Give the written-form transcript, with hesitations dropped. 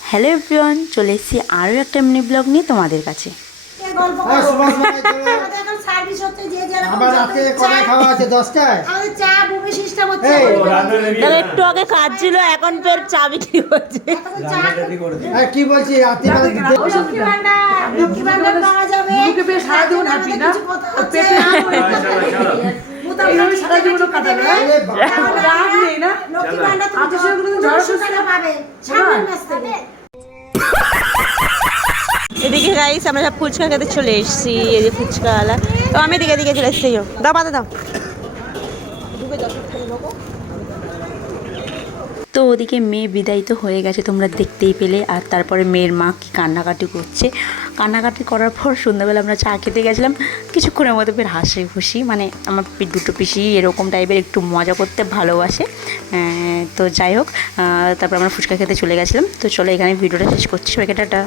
Hello everyone, চলে এসেছি আরও একটা মিনি ব্লগ নিয়ে তোমাদের কাছে। একটু আগে কাজ ছিল, এখন ফের চা বিক্রি করছে। কি বলছি এদিকে গাইস আমরা সব ফুচকা খেতে চলে এসেছি। এই যে ফুচকাওয়ালা, তো আমি দিকে দিকে চলে এসেছি। দাও পাতা দাও। তো ওদিকে মেয়ে বিদায় তো হয়ে গেছে, তোমরা দেখতেই পেলে। আর তারপরে মেয়ের মা কি কান্নাকাটি করছে। কান্নাকাটি করার পর সন্ধ্যাবেলা আমরা চা খেতে গেছিলাম। কিছুক্ষণের মধ্যে ফের হাসি খুশি, মানে আমার দুটো পিসি এরকম টাইপের একটু মজা করতে ভালোবাসে। তো যাই হোক, তারপর আমরা ফুচকা খেতে চলে গেছিলাম। তো চলো এখানে ভিডিওটা শেষ করছি। সবাইকে টাটা।